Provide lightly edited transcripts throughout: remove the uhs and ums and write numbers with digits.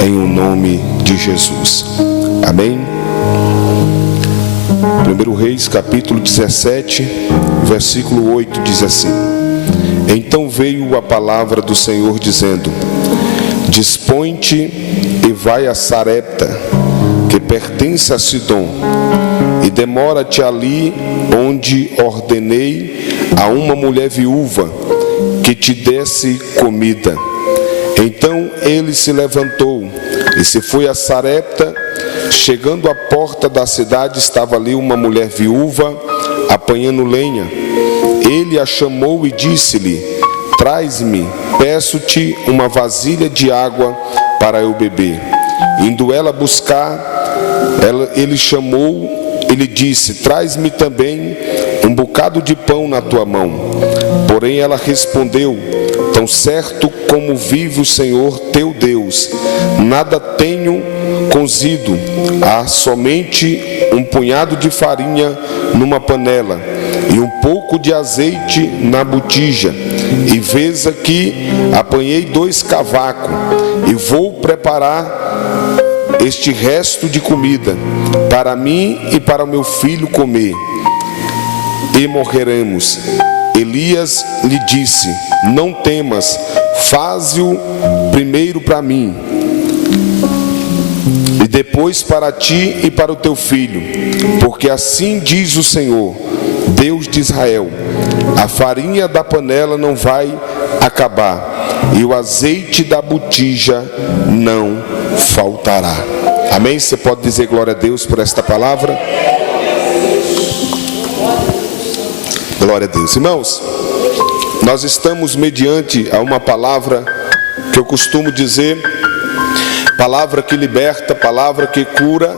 em o nome de Jesus. Amém? 1 Reis capítulo 17, versículo 8 diz assim: Então veio a palavra do Senhor dizendo: Dispõe-te e vai a Sarepta, que pertence a Sidom, e demora-te ali onde ordenei a uma mulher viúva que te desse comida. Então ele se levantou e se foi a Sarepta. Chegando à porta da cidade, estava ali uma mulher viúva apanhando lenha. Ele a chamou e disse-lhe: Traz-me, peço-te, uma vasilha de água para eu beber. Indo ela buscar, ele chamou e lhe disse: Traz-me também um bocado de pão na tua mão. Porém ela respondeu: Tão certo como vive o Senhor teu Deus, nada tenho cozido, há somente um punhado de farinha numa panela e um pouco de azeite na botija. E vês aqui, apanhei 2 cavacos e vou preparar este resto de comida para mim e para o meu filho comer, e morreremos. Elias lhe disse: Não temas, faze-o primeiro para mim, e depois para ti e para o teu filho, porque assim diz o Senhor, Deus de Israel: a farinha da panela não vai acabar, e o azeite da botija não faltará. Amém? Você pode dizer glória a Deus por esta palavra? Glória a Deus. Irmãos, nós estamos mediante a uma palavra que eu costumo dizer: palavra que liberta, palavra que cura,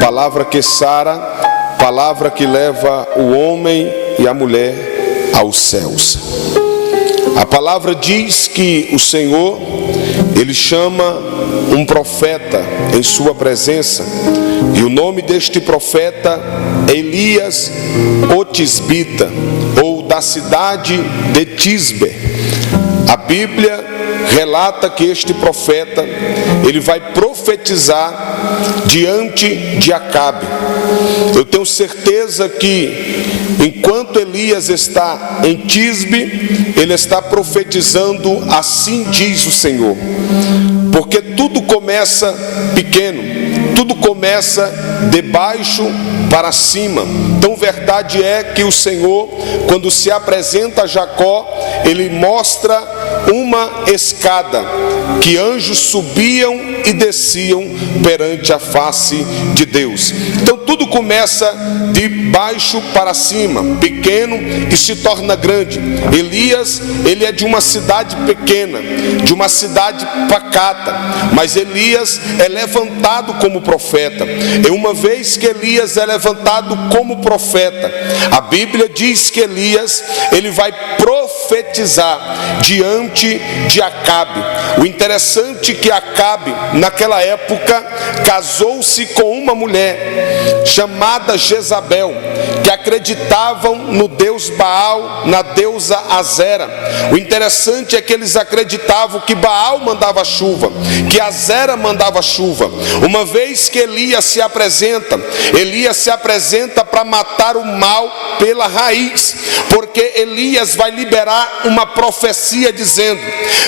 palavra que sara, palavra que leva o homem e a mulher aos céus. A palavra diz que o Senhor, Ele chama um profeta em sua presença, e o nome deste profeta é Elias, o Tisbita, ou da cidade de Tisbe. A Bíblia relata que este profeta, ele vai profetizar diante de Acabe. Eu tenho certeza que enquanto Elias está em Tisbe, ele está profetizando: assim diz o Senhor. Porque tudo começa pequeno, tudo começa de baixo para cima. Então verdade é que o Senhor, quando se apresenta a Jacó, ele mostra uma escada que anjos subiam e desciam perante a face de Deus. Então tudo começa de baixo para cima, pequeno, e se torna grande. Elias, ele é de uma cidade pequena, de uma cidade pacata, mas Elias é levantado como profeta. E uma vez que Elias é levantado como profeta, a Bíblia diz que Elias, ele vai profetizar diante de Acabe. O interessante é que Acabe, naquela época, casou-se com uma mulher chamada Jezabel, que acreditavam no deus Baal, na deusa Azera. O interessante é que eles acreditavam que Baal mandava chuva, que Azera mandava chuva. Uma vez que Elias se apresenta para matar o mal pela raiz, porque Elias vai liberar uma profecia dizendo: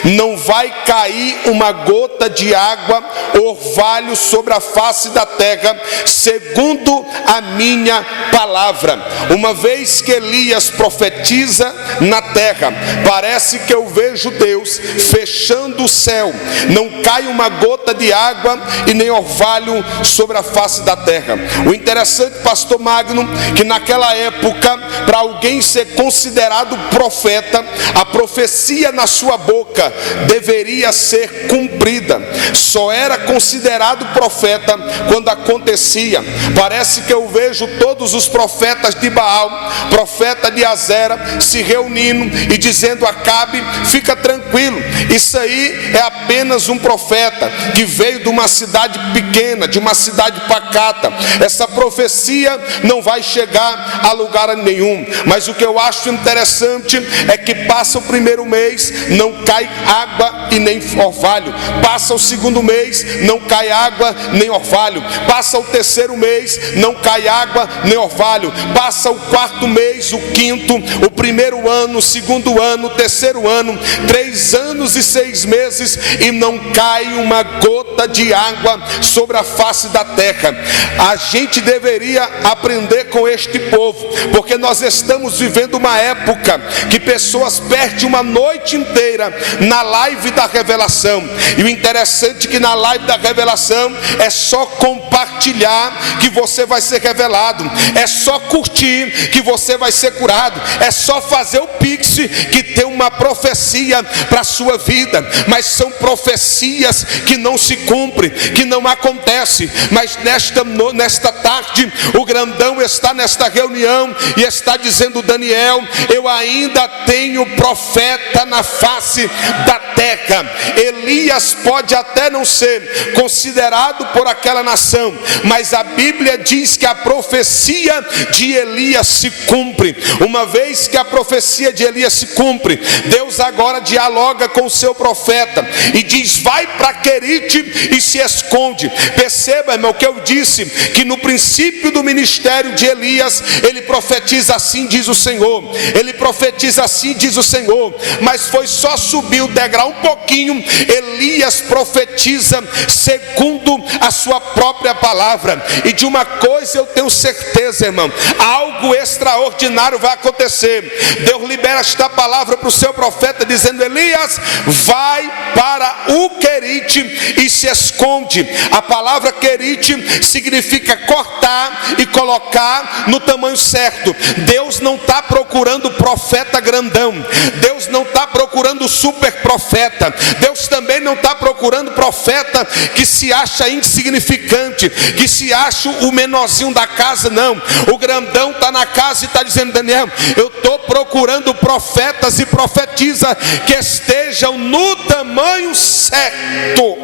não vai cair uma gota de água, orvalho sobre a face da terra, segundo a minha palavra. Uma vez que Elias profetiza na terra, parece que eu vejo Deus fechando o céu, não cai uma gota de água e nem orvalho sobre a face da terra. O interessante, pastor Magno, que naquela época, para alguém ser considerado profeta, a profecia na sua boca deveria ser cumprida. Só era considerado profeta quando acontecia. Parece que eu vejo todos os profetas de Baal, profeta de Azera, se reunindo e dizendo a Acabe: fica tranquilo, isso aí é apenas um profeta que veio de uma cidade pequena, de uma cidade pacata. Essa profecia não vai chegar a lugar nenhum. Mas o que eu acho interessante é que passa o primeiro mês, não cai água e nem orvalho. Passa o segundo mês, não cai água nem orvalho. Passa o terceiro mês, não cai água nem orvalho. Passa o quarto mês, o quinto, o primeiro ano, o segundo ano, o terceiro ano, 3 anos e 6 meses, e não cai uma gota de água sobre a face da terra. A gente deveria aprender com este povo, porque nós estamos vivendo uma época que pessoas perdem uma noite inteira na live da revelação. E o interessante é que na live da revelação é só compartilhar que você vai ser revelado, é só curtir que você vai ser curado, é só fazer o pix que tem uma profecia para a sua vida. Mas são profecias que não se cumprem, que não acontecem. Mas nesta tarde o grandão está nesta reunião e está dizendo: Daniel, eu ainda tenho profeta na face da terra. Elias pode até não ser considerado por aquela nação, mas a Bíblia diz que a profecia de Elias se cumpre. Uma vez que a profecia de Elias se cumpre, Deus agora dialoga com o seu profeta e diz: vai para Querite e se esconde. Perceba, irmão, que eu disse que no princípio do ministério de Elias, ele profetiza assim, diz o Senhor. Ele profetiza assim, diz o Senhor. Mas foi só subir o degrau um pouquinho, Elias profetiza segundo a sua própria palavra. E de uma coisa eu tenho certeza, irmão: algo extraordinário vai acontecer. Deus libera esta palavra para o seu profeta, dizendo: Elias, vai para o Querite e se esconde. A palavra Querite significa cortar e colocar no tamanho certo. Deus não está procurando profeta grandão, Deus não está procurando super profeta, Deus também não está procurando profeta que se acha insignificante, que se acha o menorzinho da casa. Não, o grandão está na casa e está dizendo: Daniel, eu estou procurando profetas e profetiza que estejam no tamanho certo.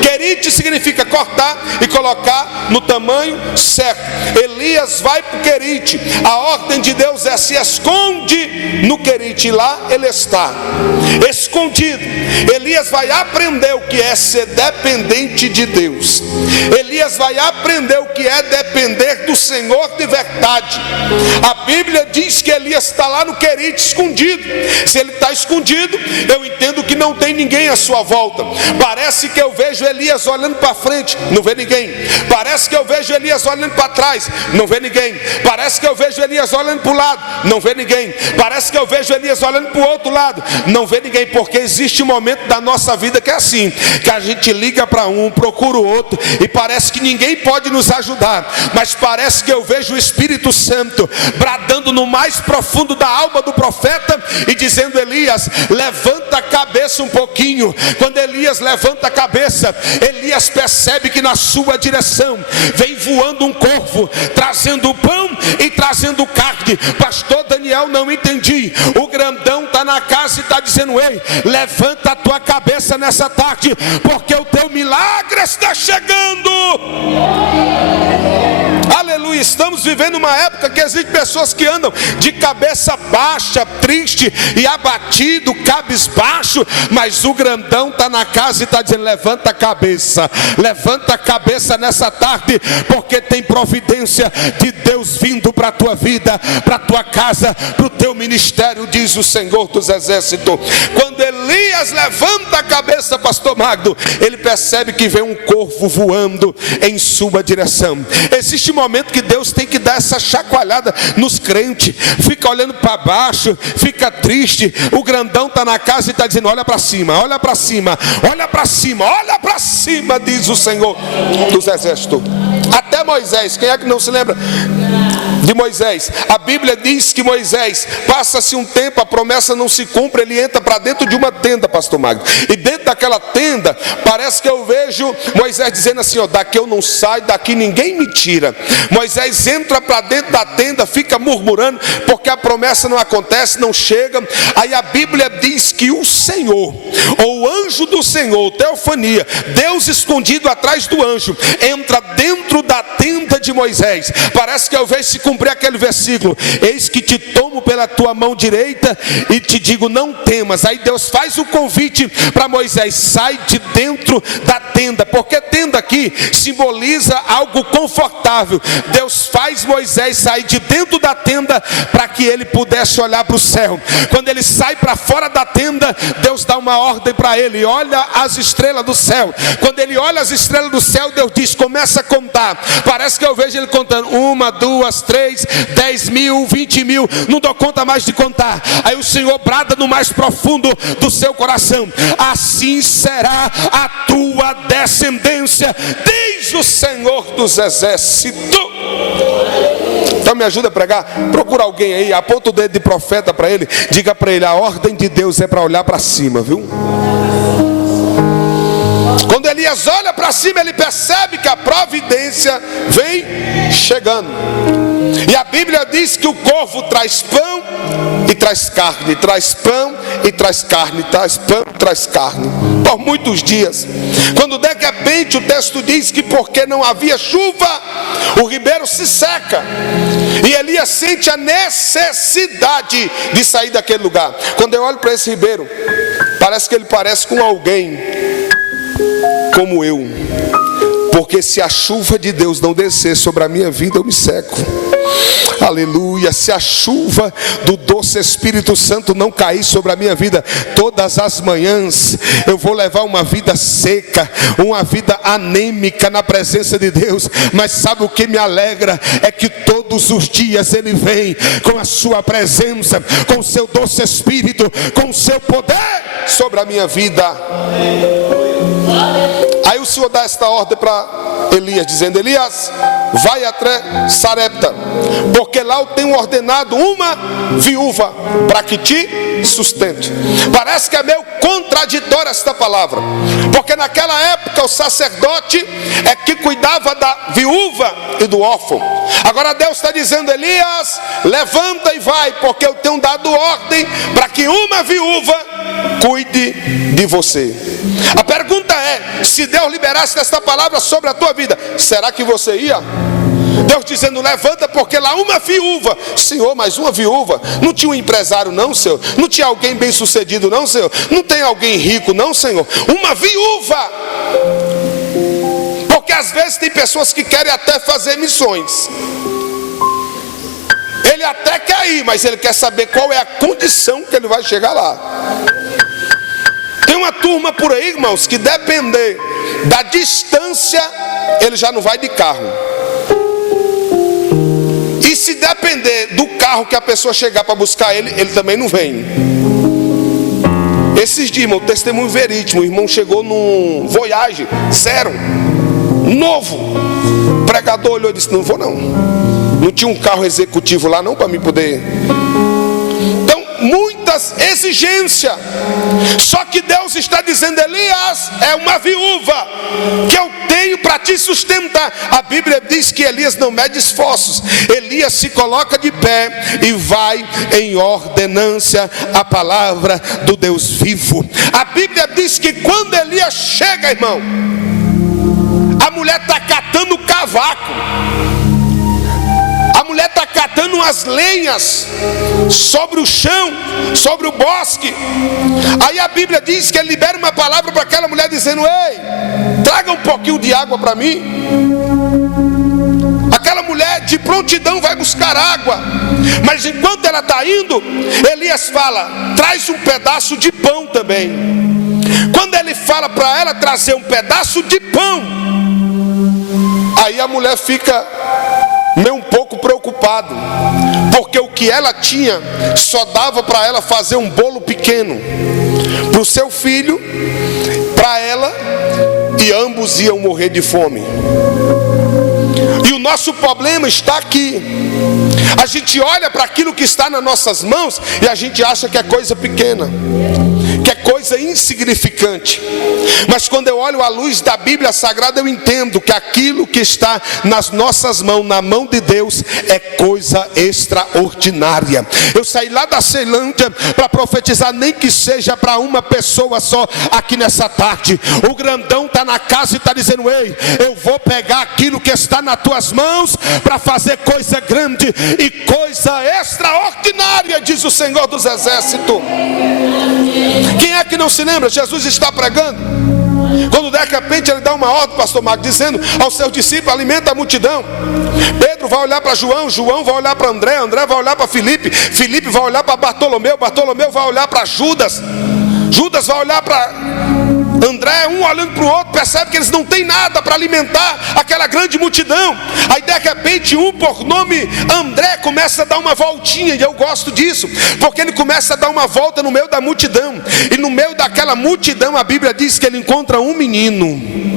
Querite significa cortar e colocar no tamanho certo. Elias vai para o Querite. A ordem de Deus é: se esconde no Querite. E lá ele está escondido. Elias vai aprender o que é ser dependente de Deus. Elias vai aprender o que é depender do Senhor de verdade. A Bíblia diz que Elias está lá no Querite escondido. Se ele está escondido, eu entendo que não tem ninguém à sua volta. Parece que eu vejo Elias olhando para frente, não vê ninguém. Parece que eu vejo Elias olhando para trás, não vê ninguém. Parece que eu vejo Elias olhando para o lado, não vê ninguém. Parece que eu vejo Elias olhando para o outro lado, não vê ninguém. Porque existe um momento da nossa vida que é assim, que a gente liga para um, procura o outro, e parece que ninguém pode nos ajudar. Mas parece que eu vejo o Espírito Santo bradando no mais profundo da alma do profeta e dizendo: Elias, levanta a cabeça um pouquinho. Quando Elias levanta a cabeça, Elias percebe que na sua direção vem voando um corvo, trazendo pão e trazendo carne. Pastor Daniel, não entendi. O grandão está na casa e está dizendo: ei, levanta a tua cabeça nessa tarde, porque o teu milagre está chegando. Aleluia. Estamos vivendo uma época que existem pessoas que andam de cabeça baixa, triste e abatido, cabisbaixo, mas o grandão está na casa e está dizendo: levanta a cabeça nessa tarde, porque tem providência de Deus vindo para a tua vida, para a tua casa, para o teu ministério, diz o Senhor dos Exércitos. Quando Elias levanta a cabeça, pastor Magno, ele percebe que vem um corvo voando em sua direção. Existe um momento que Deus tem que dar essa chacoalhada nos crentes. Fica olhando para baixo, fica triste. O grandão está na casa e está dizendo: olha para cima, olha para cima, olha para cima, olha para cima, diz o Senhor dos Exércitos. Até Moisés, quem é que não se lembra? de Moisés. A Bíblia diz que Moisés, passa-se um tempo, a promessa não se cumpre, ele entra para dentro de uma tenda, pastor Magno, e dentro daquela tenda, parece que eu vejo Moisés dizendo assim, ó, daqui eu não saio, daqui ninguém me tira. Moisés entra para dentro da tenda, fica murmurando, porque a promessa não acontece, não chega. Aí a Bíblia diz que o Senhor, ou o anjo do Senhor, teofania, Deus escondido atrás do anjo, entra dentro da tenda de Moisés. Parece que eu vejo se cumprir aquele versículo: eis que te tomo pela tua mão direita e te digo, não temas. Aí Deus faz o convite para Moisés: sai de dentro da tenda, porque tenda aqui simboliza algo confortável. Deus faz Moisés sair de dentro da tenda para que ele pudesse olhar para o céu. Quando ele sai para fora da tenda, Deus dá uma ordem para ele: olha as estrelas do céu. Quando ele olha as estrelas do céu, Deus diz: começa a contar. Parece que eu vejo ele contando: 1, 2, 3, 10 mil, 20 mil, não dou conta mais de contar. Aí o Senhor brada no mais profundo do seu coração: assim será a tua descendência, diz o Senhor dos exércitos. Então me ajuda a pregar. Procura alguém aí, aponta o dedo de profeta para ele, diga para ele: a ordem de Deus é para olhar para cima, viu? Quando Elias olha para cima, ele percebe que a providência vem chegando. E a Bíblia diz que o corvo traz pão e traz carne, traz pão e traz carne, traz pão e traz carne, por muitos dias. Quando de repente o texto diz que porque não havia chuva, o ribeiro se seca, e Elias sente a necessidade de sair daquele lugar. Quando eu olho para esse ribeiro, parece que ele parece com alguém como eu, porque se a chuva de Deus não descer sobre a minha vida, eu me seco. Aleluia. Se a chuva do doce Espírito Santo não cair sobre a minha vida todas as manhãs, eu vou levar uma vida seca, uma vida anêmica na presença de Deus. Mas sabe o que me alegra? É que todos os dias Ele vem com a sua presença, com o seu doce Espírito, com o seu poder sobre a minha vida. Aí o Senhor dá esta ordem para Elias, dizendo: Elias, vai até Sarepta, porque lá eu tenho ordenado uma viúva para que te sustente. Parece que é meio contraditória esta palavra, porque naquela época o sacerdote é que cuidava da viúva e do órfão. Agora Deus está dizendo: Elias, levanta e vai, porque eu tenho dado ordem para que uma viúva cuide de você. A pergunta é: se Deus liberasse esta palavra sobre a tua vida, será que você ia? Deus dizendo: levanta, porque lá uma viúva. Senhor, mas uma viúva? Não tinha um empresário não, Senhor? Não tinha alguém bem sucedido não, Senhor? Não tem alguém rico não, Senhor? Uma viúva. Porque às vezes tem pessoas que querem até fazer missões. Ele até quer ir, mas ele quer saber qual é a condição que ele vai chegar lá. Tem uma turma por aí, irmãos, que depender da distância, ele já não vai de carro. E se depender do carro que a pessoa chegar para buscar ele, ele também não vem. Esses dias, irmão, testemunho verídico, o irmão chegou num Voyage zero, novo. O pregador olhou e disse: não vou não. Não tinha um carro executivo lá não para mim poder. Então, muitas exigências. Só que Deus está dizendo: Elias, é uma viúva que eu tenho para te sustentar. A Bíblia diz que Elias não mede esforços. Elias se coloca de pé e vai em ordenância a palavra do Deus vivo. A Bíblia diz que quando Elias chega, irmão, a mulher está catando cavaco. A mulher está catando umas lenhas sobre o chão, sobre o bosque. Aí a Bíblia diz que ele libera uma palavra para aquela mulher dizendo: ei, traga um pouquinho de água para mim. Aquela mulher de prontidão vai buscar água, mas enquanto ela está indo, Elias fala: traz um pedaço de pão também. Quando ele fala para ela trazer um pedaço de pão, aí a mulher fica meio um pouco preocupado, porque o que ela tinha só dava para ela fazer um bolo pequeno para o seu filho, para ela, e ambos iam morrer de fome. E o nosso problema está aqui. A gente olha para aquilo que está nas nossas mãos e a gente acha que é coisa pequena, que é coisa insignificante. Mas quando eu olho à luz da Bíblia Sagrada, eu entendo que aquilo que está nas nossas mãos, na mão de Deus, é coisa extraordinária. Eu saí lá da Ceilândia para profetizar, nem que seja para uma pessoa só aqui nessa tarde. O grandão está na casa e está dizendo: ei, eu vou pegar aquilo que está nas tuas mãos para fazer coisa grande e coisa extraordinária, diz o Senhor dos Exércitos. Quem é que não se lembra? Jesus está pregando, quando de repente ele dá uma ordem, pastor Marco, dizendo aos seus discípulos: alimenta a multidão. Pedro vai olhar para João, João vai olhar para André, André vai olhar para Filipe, Filipe vai olhar para Bartolomeu, Bartolomeu vai olhar para Judas, Judas vai olhar para André, um olhando para o outro, percebe que eles não têm nada para alimentar aquela grande multidão. Aí de repente um por nome André começa a dar uma voltinha, e eu gosto disso, porque ele começa a dar uma volta no meio da multidão, e no meio daquela multidão a Bíblia diz que ele encontra um menino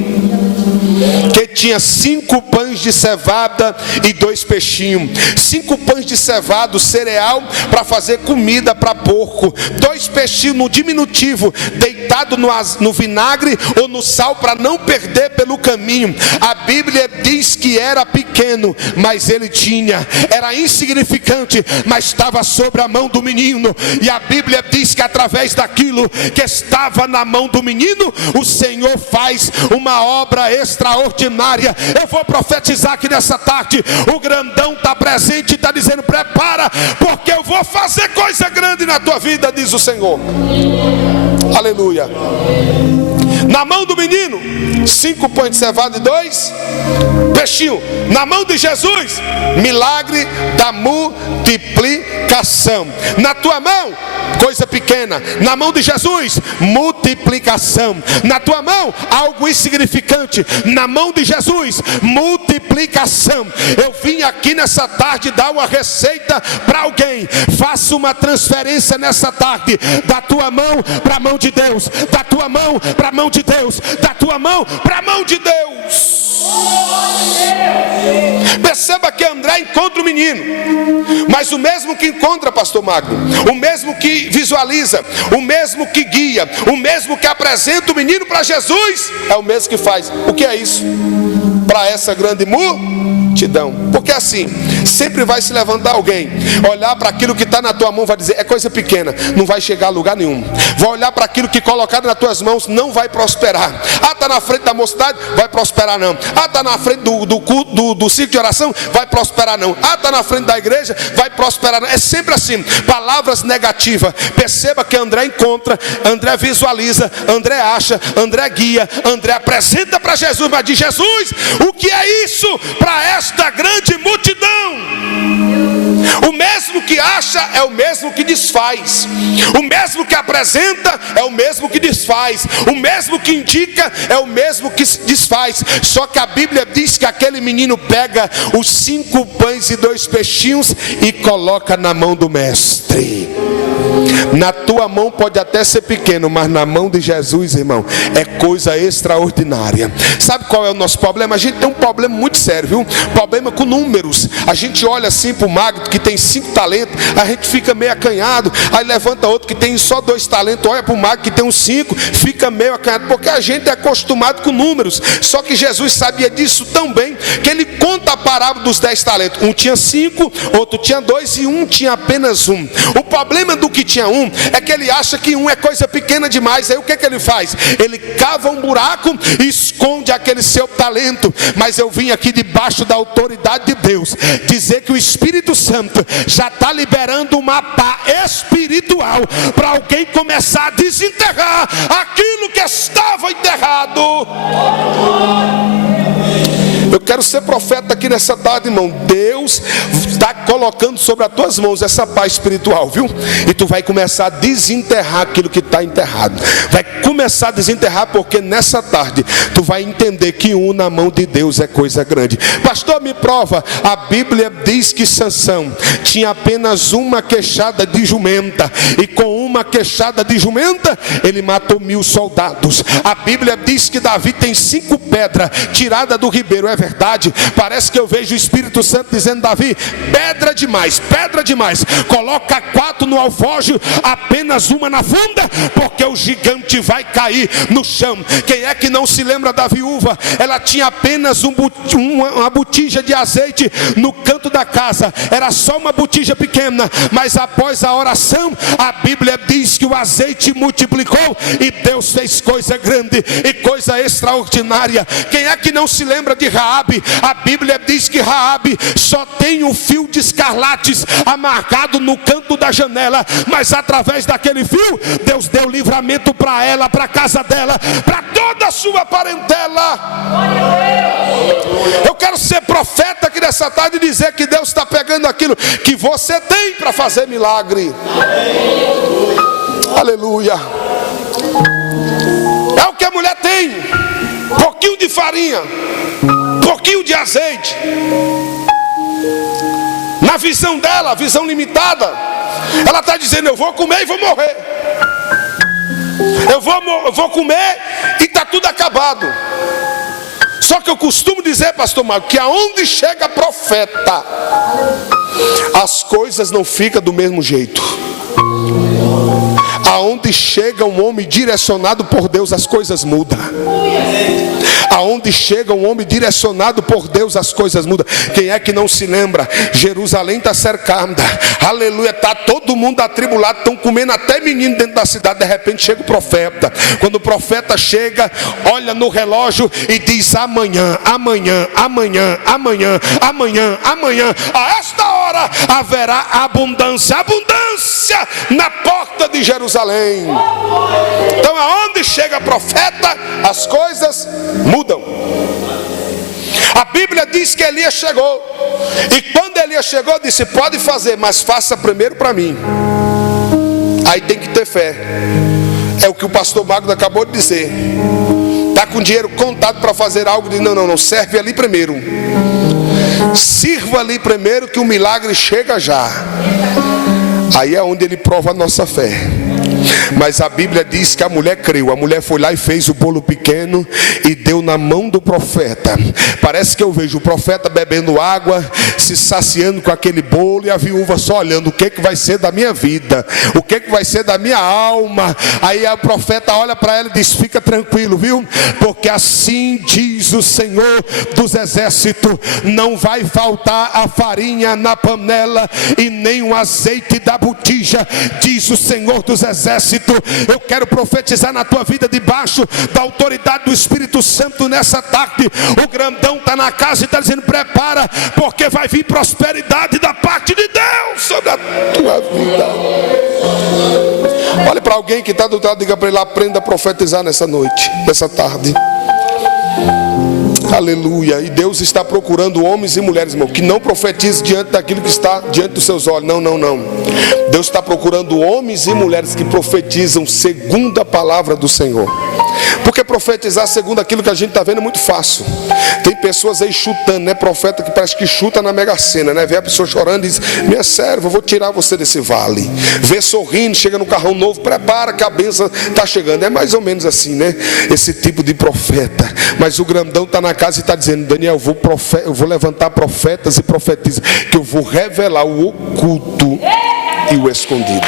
que tinha 5 pães de cevada e 2 peixinhos. 5 pães de cevada, cereal para fazer comida para porco, 2 peixinhos no diminutivo, deitado no vinagre ou no sal para não perder pelo caminho. A Bíblia diz que era pequeno, mas ele tinha, era insignificante, mas estava sobre a mão do menino. E a Bíblia diz que através daquilo que estava na mão do menino, o Senhor faz uma obra extraordinária. Eu vou profetizar aqui nessa tarde. O grandão está presente e está dizendo: prepara, porque eu vou fazer coisa grande na tua vida, diz o Senhor. Aleluia. Na mão do menino, 5 pães de cevada e 2 peixinhos. Na mão de Jesus, milagre da multiplicação. Na tua mão, coisa pequena. Na mão de Jesus, multiplicação. Na tua mão, algo insignificante. Na mão de Jesus, multiplicação. Eu vim aqui nessa tarde dar uma receita para alguém. Faça uma transferência nessa tarde, da tua mão para a mão de Deus, da tua mão para a mão de Deus, da tua mão para a mão de Deus. Perceba que André encontra o menino, mas o mesmo que encontra, pastor Magno, o mesmo que visualiza, o mesmo que guia, o mesmo que apresenta o menino para Jesus, é o mesmo que faz. O que é isso? Para essa grande multidão. Porque assim, sempre vai se levantar alguém, olhar para aquilo que está na tua mão, vai dizer: é coisa pequena, não vai chegar a lugar nenhum. Vai olhar para aquilo que colocado nas tuas mãos, não vai prosperar. Ah, está na frente da mocidade, vai prosperar não. Ah, está na frente do ciclo de oração, vai prosperar não. Ah, está na frente da igreja, vai prosperar não. É sempre assim, palavras negativas. Perceba que André encontra, André visualiza, André acha, André guia, André apresenta para Jesus, mas diz: Jesus, o que é isso para esta grande multidão? O mesmo que acha é o mesmo que desfaz. O mesmo que apresenta é o mesmo que desfaz. O mesmo que indica é o mesmo que desfaz. Só que a Bíblia diz que aquele menino pega os 5 pães e 2 peixinhos e coloca na mão do mestre. Na tua mão pode até ser pequeno, mas na mão de Jesus, irmão, é coisa extraordinária. Sabe qual é o nosso problema? A gente tem um problema muito sério, viu? Problema com números. A gente olha assim para o magro que tem 5 talentos, a gente fica meio acanhado. Aí levanta outro que tem só 2 talentos, olha para o magro que tem uns 5, fica meio acanhado, porque a gente é acostumado com números. Só que Jesus sabia disso tão bem, que ele conta a parábola dos 10 talentos. Um tinha 5, outro tinha 2 e um tinha apenas 1. O problema do que tinha 1 é que ele acha que 1 é coisa pequena demais. Aí o que é que ele faz? Ele cava um buraco e esconde aquele seu talento. Mas eu vim aqui debaixo da autoridade de Deus dizer que o Espírito Santo já está liberando uma pá espiritual para alguém começar a desenterrar aquilo que estava enterrado. Eu quero ser profeta aqui nessa tarde, irmão. Deus está colocando sobre as tuas mãos essa paz espiritual, viu? E tu vai começar a desenterrar aquilo que está enterrado. Vai começar a desenterrar, porque nessa tarde tu vai entender que na mão de Deus é coisa grande. Pastor, me prova. A Bíblia diz que Sansão tinha apenas uma queixada de jumenta, e com uma queixada de jumenta, ele matou 1000 soldados. A Bíblia diz que Davi tem 5 pedras tiradas do ribeiro. É verdade? Parece que eu vejo o Espírito Santo dizendo: Davi, pedra demais, coloca 4 no alforje, apenas uma na funda, porque o gigante vai cair no chão. Quem é que não se lembra da viúva? Ela tinha apenas uma botija de azeite no canto da casa, era só uma botija pequena, mas após a oração, a Bíblia diz que o azeite multiplicou e Deus fez coisa grande e coisa extraordinária. Quem é que não se lembra de Raabe? A Bíblia diz que Raabe só tem um fio de escarlates amarrado no canto da janela, mas através daquele fio, Deus deu livramento para ela, para a casa dela, para toda a sua parentela. Eu quero ser profeta aqui nessa tarde e dizer que Deus está pegando aquilo que você tem para fazer milagre. Aleluia. É o que a mulher tem: pouquinho de farinha, pouquinho de azeite. Na visão dela, visão limitada, ela está dizendo: eu vou comer e vou morrer. Eu vou comer e está tudo acabado. Só que eu costumo dizer, pastor Marco, que aonde chega profeta, as coisas não ficam do mesmo jeito. Aonde chega um homem direcionado por Deus, as coisas mudam. Aonde chega um homem direcionado por Deus, as coisas mudam. Quem é que não se lembra? Jerusalém está cercada, aleluia, está todo mundo atribulado, estão comendo até menino dentro da cidade. De repente chega o profeta. Quando o profeta chega, olha no relógio e diz: amanhã, a esta hora haverá abundância na porta de Jerusalém. Então aonde chega profeta, as coisas mudam. A Bíblia diz que Elias chegou, e quando Elias chegou, disse: pode fazer, mas faça primeiro para mim. Aí tem que ter fé. É o que o pastor Magno acabou de dizer. Está com dinheiro contado para fazer algo, de não, serve ali primeiro. Sirva ali primeiro, que o milagre chega já. Aí é onde ele prova a nossa fé. Mas a Bíblia diz que a mulher creu. A mulher foi lá e fez o bolo pequeno e deu na mão do profeta. Parece que eu vejo o profeta bebendo água, se saciando com aquele bolo, e a viúva só olhando: o que vai ser da minha vida? O que vai ser da minha alma? Aí o profeta olha para ela e diz: fica tranquilo, viu? Porque assim diz o Senhor dos exércitos: não vai faltar a farinha na panela e nem o azeite da botija, diz o Senhor dos exércitos. Eu quero profetizar na tua vida debaixo da autoridade do Espírito Santo nessa tarde. O grandão está na casa e está dizendo: prepara, porque vai vir prosperidade da parte de Deus sobre a tua vida. Olhe para alguém que está do outro lado, diga para ele: aprenda a profetizar nessa noite, nessa tarde. Aleluia. E Deus está procurando homens e mulheres, irmão, que não profetizem diante daquilo que está diante dos seus olhos. Não. Deus está procurando homens e mulheres que profetizam segundo a palavra do Senhor. Porque profetizar segundo aquilo que a gente está vendo é muito fácil. Tem pessoas aí chutando, né? Profeta que parece que chuta na Mega Sena, né? Vê a pessoa chorando e diz: minha serva, eu vou tirar você desse vale. Vê sorrindo, chega no carrão novo, prepara que a bênção está chegando. É mais ou menos assim, né? Esse tipo de profeta. Mas o grandão está na casa e está dizendo: Daniel, eu vou levantar profetas e profetizas, que eu vou revelar o oculto e o escondido.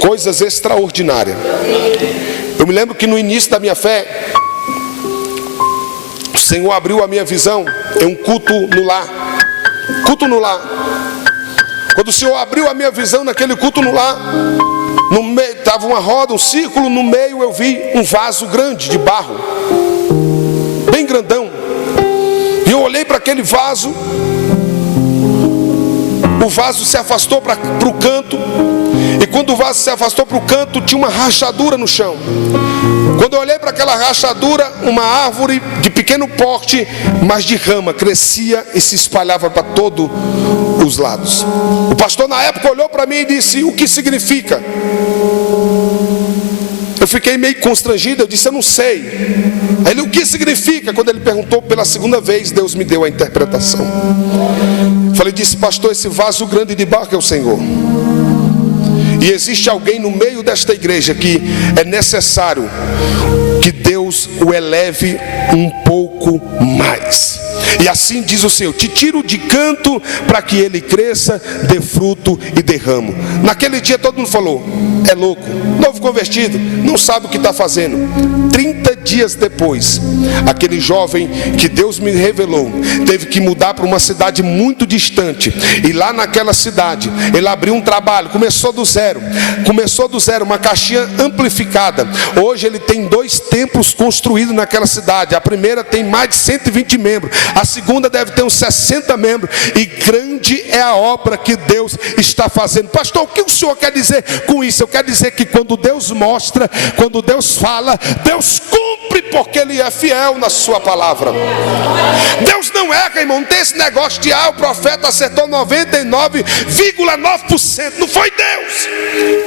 Coisas extraordinárias. Eu me lembro que no início da minha fé, o Senhor abriu a minha visão em um culto no lar. Culto no lar. Quando o Senhor abriu a minha visão naquele culto no lar, no meio estava uma roda, um círculo, no meio eu vi um vaso grande de barro, bem grandão. E eu olhei para aquele vaso. O vaso se afastou para o canto. E quando o vaso se afastou para o canto, tinha uma rachadura no chão. Quando eu olhei para aquela rachadura, uma árvore de pequeno porte, mas de rama, crescia e se espalhava para todos os lados. O pastor na época olhou para mim e disse: o que significa? Eu fiquei meio constrangido, eu disse: eu não sei. Aí ele: o que significa? Quando ele perguntou pela segunda vez, Deus me deu a interpretação. Falei: disse pastor, esse vaso grande de barro é o Senhor. E existe alguém no meio desta igreja que é necessário que Deus o eleve um pouco mais. E assim diz o Senhor: te tiro de canto para que ele cresça, dê fruto e dê ramo. Naquele dia todo mundo falou: é louco, novo convertido, não sabe o que está fazendo. 30 dias depois, aquele jovem que Deus me revelou teve que mudar para uma cidade muito distante. E lá naquela cidade ele abriu um trabalho, começou do zero, uma caixinha amplificada. Hoje ele tem 2 templos construídos naquela cidade. A primeira tem mais de 120 membros, a segunda deve ter uns 60 membros. E grande é a obra que Deus está fazendo. Pastor, o que o senhor quer dizer com isso? Eu quero dizer que quando Deus mostra, quando Deus fala, Deus cumpre, porque Ele é fiel na sua palavra. Deus não erra, irmão. Não tem esse negócio de o profeta acertou 99,9%. Não foi Deus,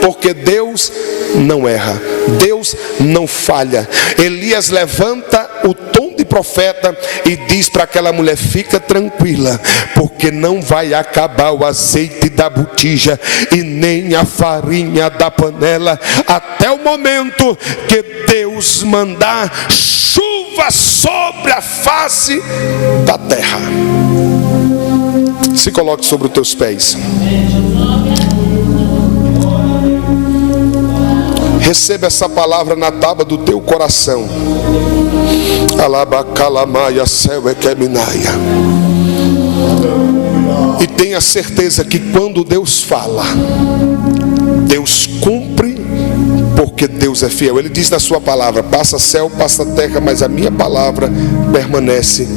porque Deus não erra, Deus não falha. Elias levanta o tom de profeta e diz para aquela mulher: fica tranquila, porque não vai acabar o azeite da botija e nem a farinha da panela, até o momento que Deus mandar chuva sobre a face da terra. Se coloque sobre os teus pés. Receba essa palavra na tábua do teu coração. Alabacalamaia, céu é queminaia. E tenha certeza que quando Deus fala, Deus cumpre, porque Deus é fiel. Ele diz na sua palavra: passa céu, passa terra, mas a minha palavra permanece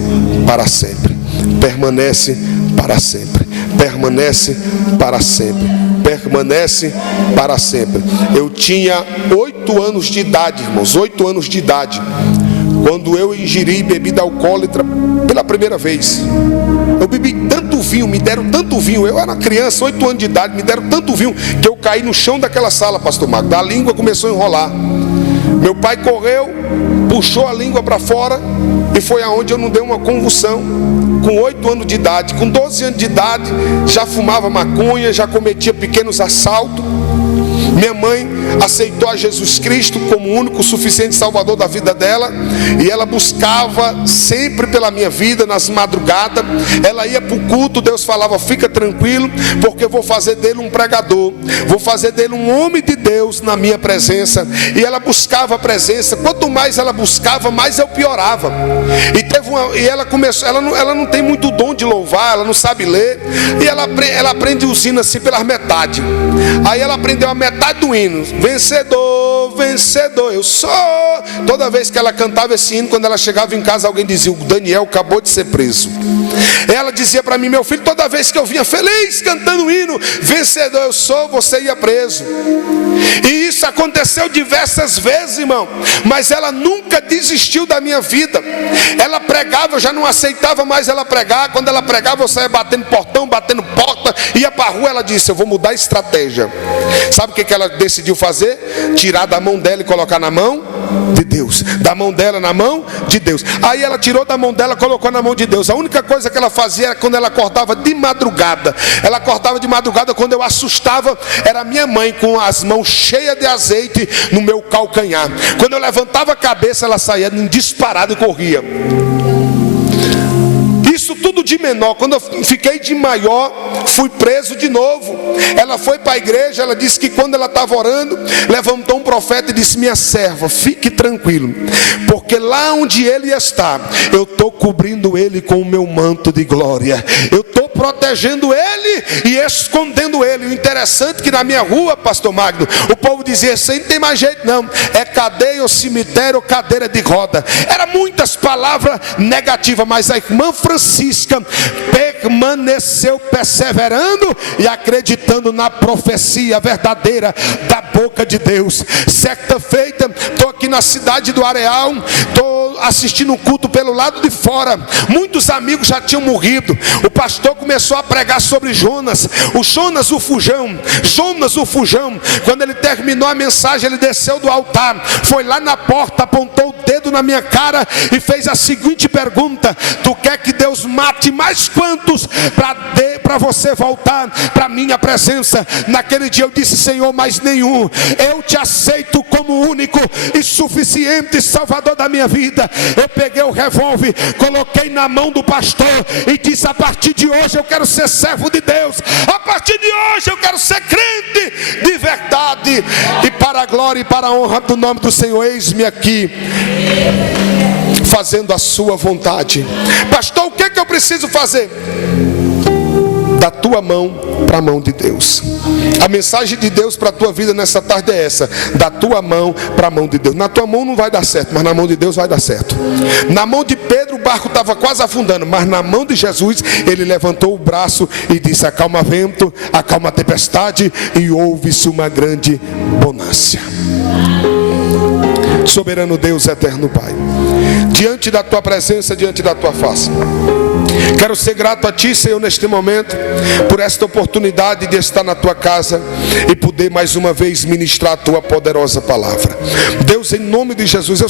para sempre. Permanece para sempre. Permanece para sempre. Permanece para sempre. Eu tinha 8 anos de idade, irmãos, 8 anos de idade, quando eu ingeri bebida alcoólatra pela primeira vez. Eu bebi tanto vinho, me deram tanto vinho. Eu era criança, 8 anos de idade, me deram tanto vinho que eu caí no chão daquela sala, pastor Marcos. A língua começou a enrolar. Meu pai correu, puxou a língua para fora, e foi aonde eu não dei uma convulsão. Com 8 anos de idade, com 12 anos de idade, já fumava maconha, já cometia pequenos assaltos. Minha mãe aceitou a Jesus Cristo como o único suficiente salvador da vida dela, e ela buscava sempre pela minha vida nas madrugadas. Ela ia para o culto, Deus falava: fica tranquilo, porque eu vou fazer dele um pregador, vou fazer dele um homem de Deus na minha presença. E ela buscava a presença. Quanto mais ela buscava, mais eu piorava. E ela começou, ela não tem muito dom de louvar, ela não sabe ler, e ela aprende os hinos assim pelas metades. Aí ela aprendeu a metade do hino: vencedor, vencedor eu sou. Toda vez que ela cantava esse hino, quando ela chegava em casa, alguém dizia: o Daniel acabou de ser preso. Ela dizia para mim: meu filho, toda vez que eu vinha feliz cantando o hino, vencedor eu sou, você ia preso. E isso aconteceu diversas vezes, irmão, mas ela nunca desistiu da minha vida. Ela pregava, eu já não aceitava mais ela pregar. Quando ela pregava, eu saía batendo portão, batendo porta, ia para a rua. Ela disse: eu vou mudar a estratégia. Sabe o que ela decidiu fazer? Tirar da mão dela e colocar na mão de Deus. Da mão dela na mão de Deus. Aí ela tirou da mão dela, colocou na mão de Deus. A única coisa que ela fazia era quando ela acordava de madrugada. Ela acordava de madrugada, quando eu assustava, era minha mãe com as mãos cheias de azeite no meu calcanhar. Quando eu levantava a cabeça, ela saía num disparado e corria. Isso tudo de menor. Quando eu fiquei de maior, fui preso de novo. Ela foi para a igreja. Ela disse que quando ela estava orando, levantou um profeta e disse: minha serva, fique tranquilo, porque lá onde ele está, eu estou cobrindo ele com o meu manto de glória. Eu estou protegendo ele e escondendo ele. O interessante é que na minha rua, pastor Magno, o povo dizia: isso aí não tem mais jeito não, é cadeia ou cemitério ou cadeira de roda. Era muitas palavras negativas, mas a irmã Francisca permaneceu perseverando e acreditando na profecia verdadeira da boca de Deus. Certa feita, estou aqui na cidade do Areal, estou assistindo um culto pelo lado de fora. Muitos amigos já tinham morrido. O pastor começou a pregar sobre Jonas, o fujão. Jonas o fujão. Quando ele terminou a mensagem, ele desceu do altar, foi lá na porta, apontou o dedo dedo na minha cara e fez a seguinte pergunta: tu quer que Deus mate mais quantos para você voltar para a minha presença? Naquele dia eu disse: Senhor, mais nenhum. Eu te aceito como único e suficiente Salvador da minha vida. Eu peguei o revólver, coloquei na mão do pastor e disse: a partir de hoje eu quero ser servo de Deus. A partir de hoje eu quero ser crente de verdade. E para a glória e para a honra do nome do Senhor, eis-me aqui, fazendo a sua vontade. Pastor, o que é que eu preciso fazer? Da tua mão para a mão de Deus. A mensagem de Deus para a tua vida nessa tarde é essa: da tua mão para a mão de Deus. Na tua mão não vai dar certo, mas na mão de Deus vai dar certo. Na mão de Pedro o barco estava quase afundando, mas na mão de Jesus ele levantou o braço e disse: acalma vento, acalma a tempestade, e ouve-se uma grande bonança. Soberano Deus, eterno Pai, diante da tua presença, diante da tua face, quero ser grato a Ti, Senhor, neste momento, por esta oportunidade de estar na Tua casa e poder mais uma vez ministrar a Tua poderosa palavra. Deus, em nome de Jesus, eu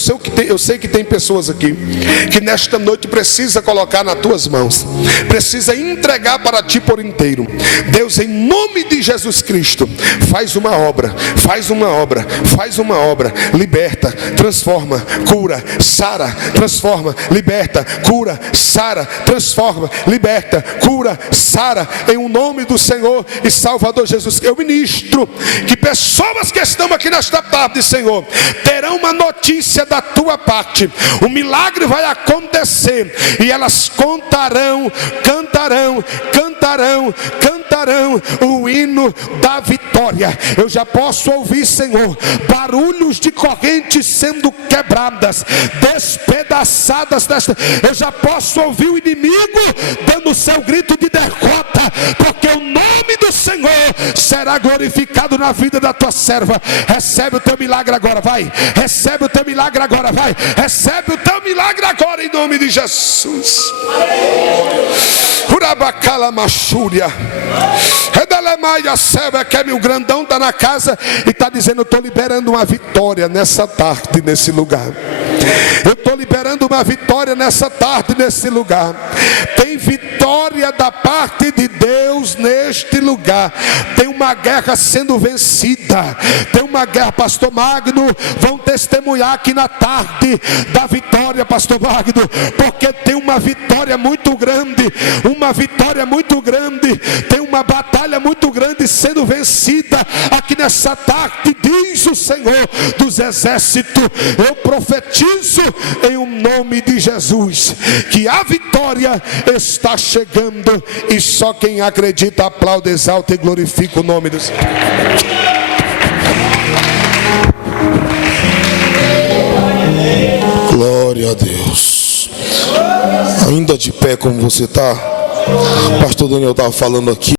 sei que tem pessoas aqui que nesta noite precisa colocar nas Tuas mãos, precisa entregar para Ti por inteiro. Deus, em nome de Jesus Cristo, faz uma obra, faz uma obra, faz uma obra, liberta, transforma, cura, sara, transforma, liberta, cura, sara, transforma, liberta, cura, sara, em o nome do Senhor e Salvador Jesus. Eu ministro que pessoas que estão aqui nesta tarde, Senhor, terão uma notícia da tua parte. O milagre vai acontecer e elas cantarão o hino da vitória. Eu já posso ouvir, Senhor, barulhos de correntes sendo quebradas, despedaçadas desta. Eu já posso ouvir o inimigo dando o seu grito de derrota, porque o nome do Senhor será glorificado na vida da tua serva. Recebe o teu milagre agora, vai. Recebe o teu milagre agora, vai. Recebe o teu milagre agora, em nome de Jesus. Urabacala machúria. Redalemaia serva, que o grandão está na casa e está dizendo: eu estou liberando uma vitória nessa tarde, nesse lugar. Eu estou liberando uma vitória nessa tarde, nesse lugar. Tem vitória da parte de Deus neste lugar. Tem uma guerra sendo vencida. Tem uma guerra, pastor Magno. Vão testemunhar aqui na tarde da vitória, pastor Magno, porque tem uma vitória muito grande. Uma vitória muito grande. Tem uma batalha muito grande sendo vencida aqui nessa tarde, diz o Senhor dos exércitos. Eu profetizo em o nome de Jesus que a vitória está chegando, e só quem acredita aplaude, exalta e glorifica o nome do Senhor. Glória a Deus. Ainda de pé como você está, pastor Daniel estava falando aqui.